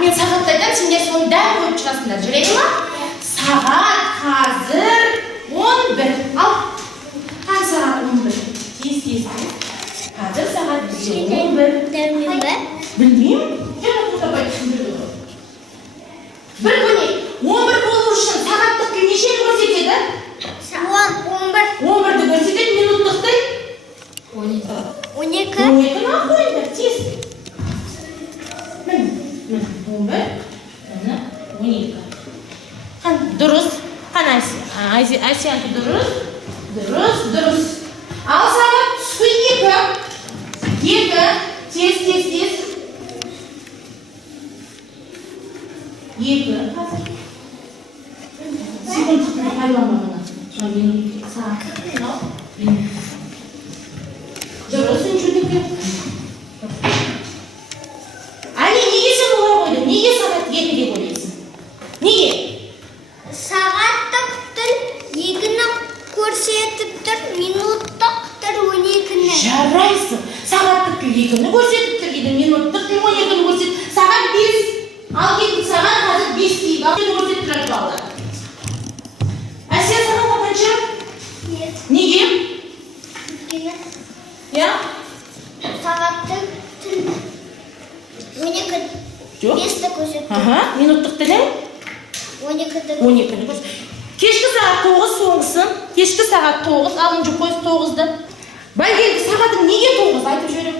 Мен сағатты айтам, сендер соны дәл қойып шығасыңдар. Жүреді ма? Сағат қазір 11. Ал. Қан сағат 11. Тез. Қазір сағат 11. Білмеймін. Бір көне 11 болу үшін сағаттық нешені көрсетеді? 11-ді көрсетеді, минуттықты 12. 12-ні қойыңдар, тез. Міне 11, міне 12. Дұрыс. Қан Асиянікі дұрыс. Дұрыс. Ал сағат түскі 2. Тез. 2 қазір. Секундтықпен пайламағына. Жаңа минут сағат. Дұрыс үншудекі. Әне, неге сен олай қойдың? Неге сағат 2-ге қойдың? Неге? Сағаттық тіл 2-ні көрсетіп тұр, минуттық тіл 12-ні. Жарайсың. Сағаттық тіл 2-ні көрсетіп тұр, минуттық тіл 12-ні көрсетіп. Сағат 5. Ал кеттік сағат қазір 5 дейік. Ал кені көрсетіп тұрады балдар. Әсия сағат қанша? Неге? Я? Сағаттық тіл 12. Жоқ. 5-ті көрсетіп. Минуттық тілі? 12-ді. 12-ні көрсетіп. Кешкі сағат 9 соңғысы. Кешкі сағат 9, алыншы пойыз 9-ды. Бәлгелік сағатың неге 9? Айтып жіберіп